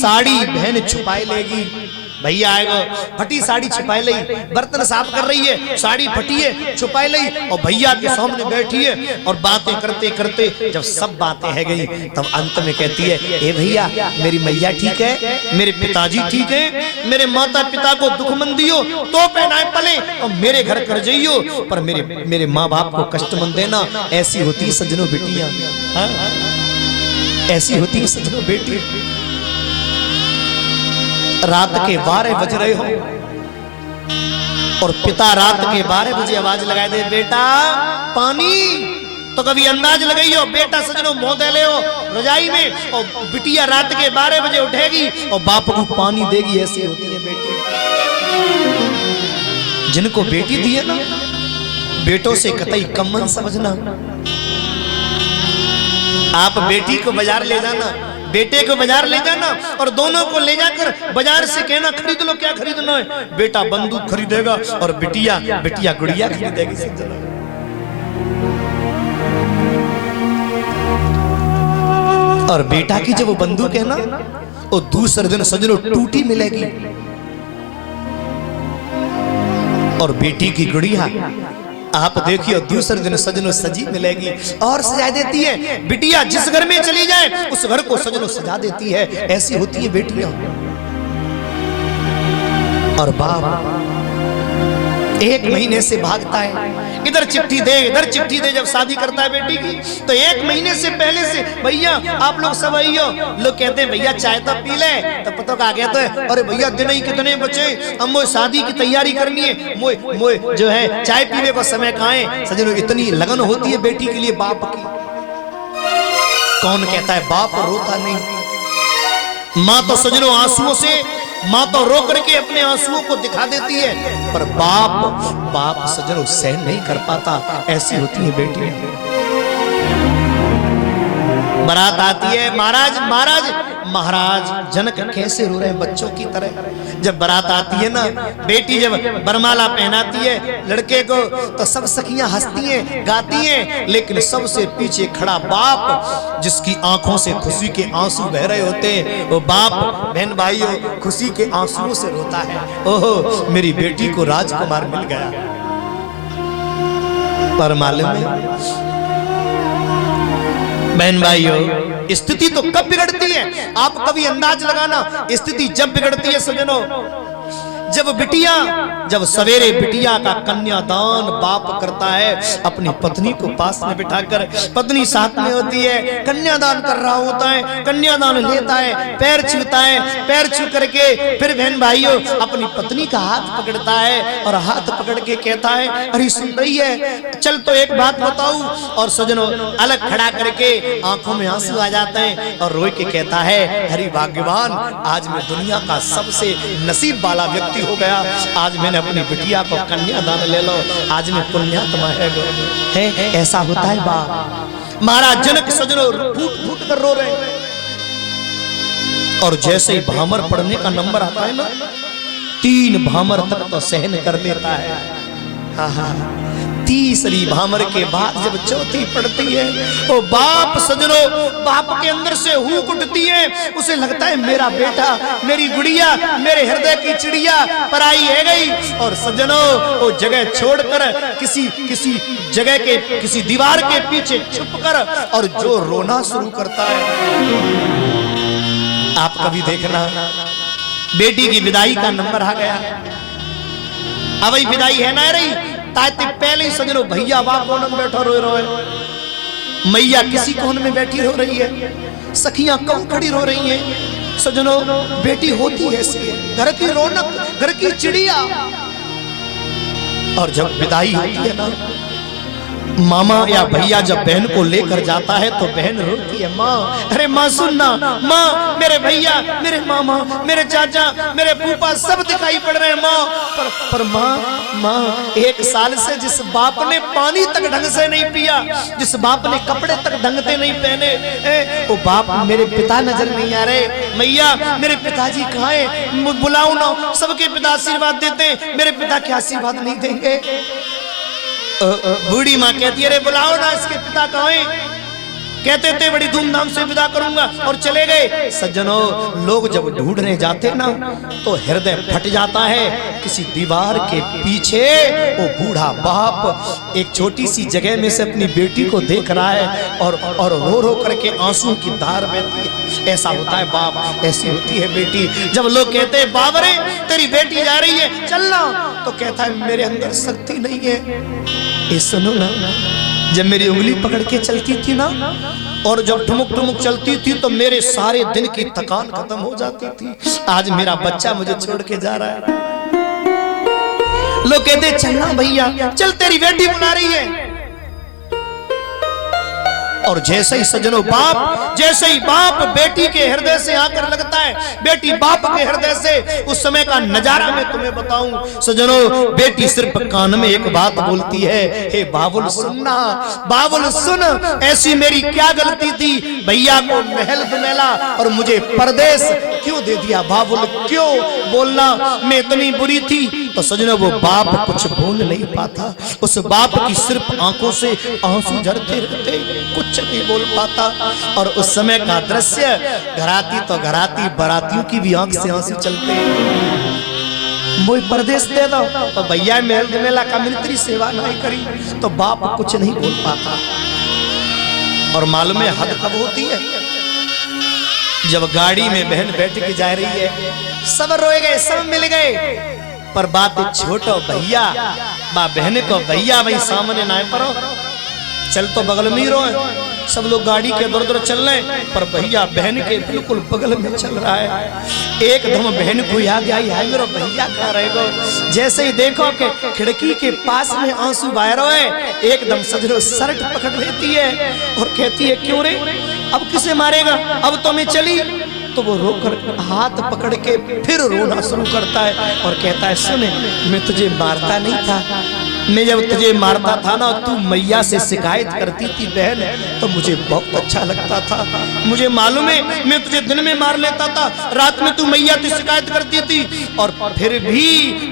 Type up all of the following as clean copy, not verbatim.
साड़ी बहन छुपाए लेगी। भैया आएगा, फटी साड़ी छुपाए ली, बर्तन साफ कर रही है, साड़ी फटी है छुपाए ली, और भैया के सामने बैठी है और बातें करते करते जब सब बातें है गई तब अंत में कहती है, ए भैया मेरी मैया ठीक है, मेरे पिताजी ठीक है, मेरे माता पिता को दुख मन दियो तो पहनाए पले और मेरे घर कर जाइयो, पर मेरे माँ बाप को कष्ट मन देना। ऐसी होती है सजनों बेटियां, ऐसी होती है सजनों बेटी। रात के 12 बज रहे हो और पिता रात के 12 बजे आवाज लगाए दे, बेटा पानी, तो कभी अंदाज लगाइयो बेटा सजनों मुंह दे ले हो रजाई में, और बिटिया रात के 12 बजे उठेगी और बाप को पानी देगी। ऐसी होती है बेटी। जिनको बेटी दी है ना, बेटों से कतई कम मन समझना। आप बेटी को बाजार ले जाना, बेटे को बाजार ले जाना और दोनों को ले जाकर बाजार से कहना खरीद लो, क्या खरीदना है। बेटा बंदूक खरीदेगा और बिटिया गुड़िया खरीदेगी। और बेटा की जब वो बंदूक है ना, वो दूसरे दिन सजनों टूटी मिलेगी, और बेटी की गुड़िया आप देखिए दूसरे दिन सजनों सजी मिलेगी और सजा देती है। बिटिया जिस घर में चली जाए उस घर को सजनों सजा देती है। ऐसी होती है बेटियां। और बाप 1 महीने से भागता है, इधर चिट्ठी दे जब शादी करता है बेटी की, तो 1 महीने से पहले से भैया आप लोग सब आइयो। लोग कहते हैं भैया चाय तो पी ले, तो पता का गया तो अरे भैया दिन ही कितने बचे, हम वो शादी की तैयारी करनी है, मोए जो है चाय पीने को समय कहाँ है। सजनों इतनी लगन होती है बेटी के लिए बाप की। कौन कहता है बाप रोता नहीं, माँ तो सजनों आंसुओं से, माँ तो रो करके अपने आंसुओं को दिखा देती है, पर बाप सजनों सहन नहीं कर पाता। ऐसी होती है बेटी। बारात आती है, महाराज जनक कैसे रो रहे हैं बच्चों की तरह। जब बारात आती है ना, बेटी जब बरमाला पहनाती है लड़के को, तो सब सखियां हंसती हैं गाती हैं, लेकिन सबसे पीछे खड़ा बाप जिसकी आंखों से खुशी के आंसू बह रहे होते हैं, वो बाप बहन भाइयों खुशी के आंसुओं से रोता है। ओहो मेरी बेटी को राजकुमार मिल गया। पर मालूम है बहन भाइयों, स्थिति तो कब बिगड़ती है आप कभी अंदाज लगाना। स्थिति जब बिगड़ती है सजनों, जब सवेरे बिटिया का कन्यादान बाप करता है अपनी पत्नी को पास में बिठाकर, पत्नी साथ में होती है, कन्यादान कर रहा होता है, कन्यादान लेता है, पैर छूता है, पैर छू करके फिर बहन भाइयों अपनी पत्नी का हाथ पकड़ता है और हाथ पकड़ के कहता है, अरे सुन रही है, चल तो एक बात बताऊं। और सजनों अलग खड़ा करके आंखों में आंसू आ जाते हैं और रोए के कहता है, हरि भाग्यवान, आज मैं दुनिया का सबसे नसीब वाला व्यक्ति हो गया, आज मैंने अपनी बिटिया को कन्यादान ले लो, आज मैं पुण्यात्मा है। ऐसा होता है बाप। महाराज जनक सजनों फूट कर रो रहे हैं, और जैसे ही भामर पड़ने का नंबर आता है ना, 3 भामर तक तो सहन कर लेता है। हाँ, तीसरी भामर के बाद जब चौथी पड़ती है, वो बाप सजनों बाप के अंदर से हूक उठती है, उसे लगता है मेरा बेटा, मेरी गुड़िया, मेरे हृदय की चिड़िया पराई है गई। और सजनों वो जगह छोड़कर किसी जगह के किसी दीवार के पीछे छुपकर और जो रोना शुरू करता है। आप कभी देखना, बेटी की विदाई का नंबर आ गया, अब विदाई है ना रही, ताते पहले ही सजनों भैया बाप कोन में बैठा रोए, मैया किसी कोन में बैठी रो रही है, सखियां कम खड़ी रो रही हैं। सजनों बेटी होती है घर की रौनक, घर की चिड़िया। और जब विदाई होती है ना, मामा या भैया जब बहन को लेकर जाता है तो बहन रोती है, माँ अरे माँ सुनना, माँ मेरे भैया, मेरे मामा, मेरे चाचा, मेरे फूफा सब दिखाई पड़ रहे हैं माँ। पर माँ 1 साल से जिस बाप ने पानी तक ढंग से नहीं पिया, जिस बाप ने कपड़े तक ढंग से नहीं पहने, वो बाप मेरे पिता नजर नहीं आ रहे। मैया मेरे पिताजी कहाँ है, बुलाओ ना, सबके पिता आशीर्वाद देते, मेरे पिता क्या आशीर्वाद नहीं देंगे। बूढ़ी माँ कहती है, अरे बुलाओ ना, इसके पिता कहाँ हैं। कहते थे बड़ी धूमधाम से विदा करूंगा और चले गए। सज्जनों, लोग जब ढूंढने जाते ना तो हृदय फट जाता है। किसी दीवार के पीछे वो बूढ़ा बाप एक छोटी सी जगह में से अपनी बेटी को देख रहा है और रो रो करके आंसू की धार बहती है। ऐसा होता है बाप, ऐसी होती है बेटी। जब लोग कहते हैं बाप रे तेरी बेटी जा रही है चलना, तो कहता है मेरे अंदर शक्ति नहीं है। ये सुनो ना, जब मेरी उंगली पकड़ के चलती थी ना और जब ठुमुक ठुमुक चलती थी तो मेरे सारे दिन की थकान खत्म हो जाती थी। आज मेरा बच्चा मुझे छोड़ के जा रहा है। लोग कहते चलना भैया, चल तेरी बेटी बुला रही है। और जैसे ही सज्जनों जैसे ही बाप बेटी के हृदय से आकर लगता है, बेटी बाप के हृदय से, उस समय का नजारा मैं तुम्हें बताऊं सज्जनों। बेटी सिर्फ कान में एक बात बोलती है, हे बाबुल सुनना, बाबुल सुन, ऐसी मेरी क्या गलती थी, भैया को महल दुमेला और मुझे परदेश क्यों दे दिया, बाबुल क्यों बोलना मैं इतनी बुरी थी। तो सज्जनों वो बाप कुछ बोल नहीं पाता। उस बाप की सिर्फ आंखों से आंसू झरते रहते, कुछ नहीं बोल पाता। और उस समय का दृश्य, घराती तो घराती, बारातियों की भी आंख से आंसू चलते। मुझे परदेश दे दो, तो भैया महल मेला का मित्री सेवा नहीं करी, तो बाप कुछ नहीं बोल पाता। और मालूम है हद कब होती है, जब गाड़ी में बहन बैठ के जा रही है, सब रोए गए, सब मिल गए, पर बात छोटो भैया, बा बहन को भैया भाई सामने ना पड़ो, चल तो बगल में ही रोए। सब लोग गाड़ी के दर दर चल रहे, पर भैया बहन के बिल्कुल बगल में चल रहा है। एकदम बहन को याद आई, है मेरा भैया कहाँ रहेगा। जैसे ही देखो कि खिड़की के पास में आंसू बह रहे हैं, एकदम सजनो शर्ट पकड़ लेती है और कहती है क्यों रे, अब किसे मारेगा, अब तो मैं चली। तो वो रोकर हाथ पकड़ के फिर रोना शुरू करता है और कहता है सुन, मैं तुझे मारता नहीं था, मैं जब तुझे मारता था ना, तू मैया से शिकायत करती थी बहन, तो मुझे बहुत अच्छा लगता था। मुझे मालूम है मैं तुझे दिन में मार लेता था, रात में तू मैया से शिकायत करती थी। और फिर भी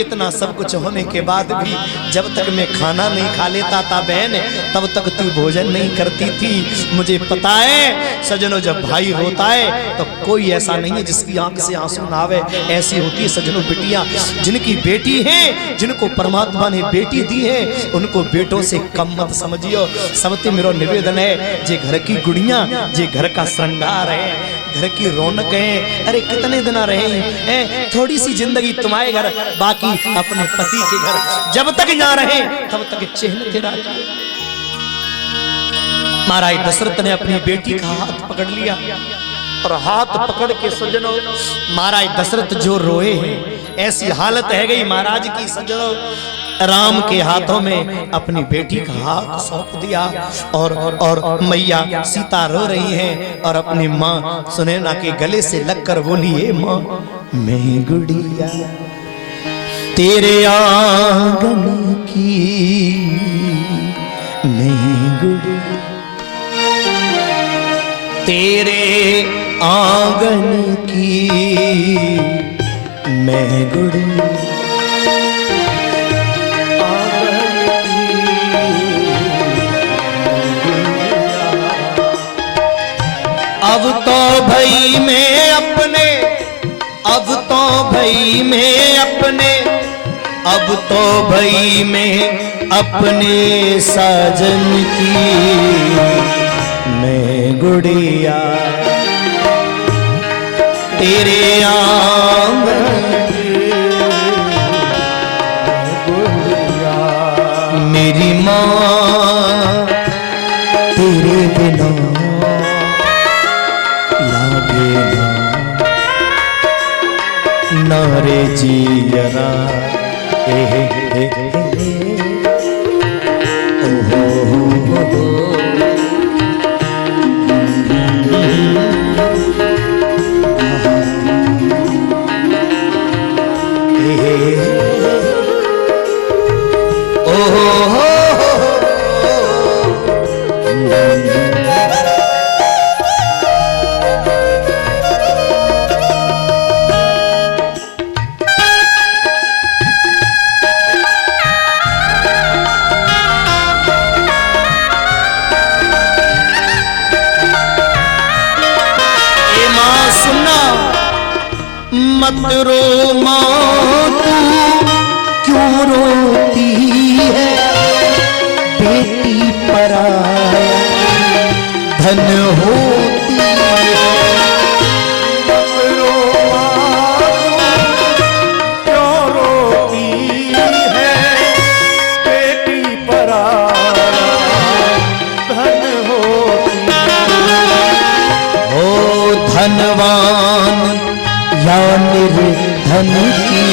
इतना सब कुछ होने के बाद भी जब तक मैं खाना नहीं खा लेता था बहन, तब तक तू भोजन नहीं करती थी। मुझे पता है सजनों, जब भाई रोता है तो कोई ऐसा नहीं है जिसकी आंख से आंसू ना आवे। ऐसी होती है सजनों बिटियां, जिनकी बेटी है, जिनको परमात्मा ने बेटी दी है, उनको बेटों से कम मत समझियो। सबसे मेरा निवेदन है, जे घर की गुड़ियां, जे घर का श्रृंगार है, घर की रौनक है, अरे कितने दिन रहे हैं, थोड़ी सी जिंदगी तुम्हारे घर, बाकी अपने पति के घर जब तक ना रहे तब तक चैन तेरा। महाराज दशरथ ने अपनी बेटी का हाथ पकड़ लिया और हाथ पकड़ के सज्जनों महाराज दशरथ जो रोए हैं, ऐसी हालत है गई महाराज की सज्जनों, राम के हाथों में अपनी बेटी का हाथ सौंप दिया और मैया सीता रो रही हैं और अपनी माँ सुनैना के गले से लगकर बोली, है माँ मैं गुड़िया तेरे आंगन की, मैं गुड़िया तेरे आंगन की, मैं गुड़िया अब तो भई मैं अपने, अब तो भई मैं अपने, अब तो भई मैं अपने साजन की, मैं गुड़िया तेरे आंगन की, गुड़िया मेरी माँ तेरे बिना नारे जियरा मत रो माँ तू क्यों रोती है, बेटी पराया धन होती है। मत रो माँ तू क्यों रोती है, बेटी पराया धन होती है। ओ धनवान या निर्धन की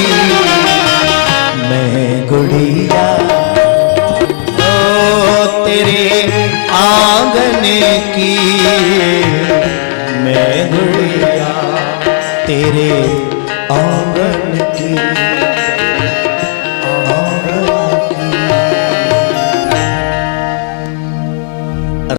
मैं गुड़िया, ओ तेरे आंगन की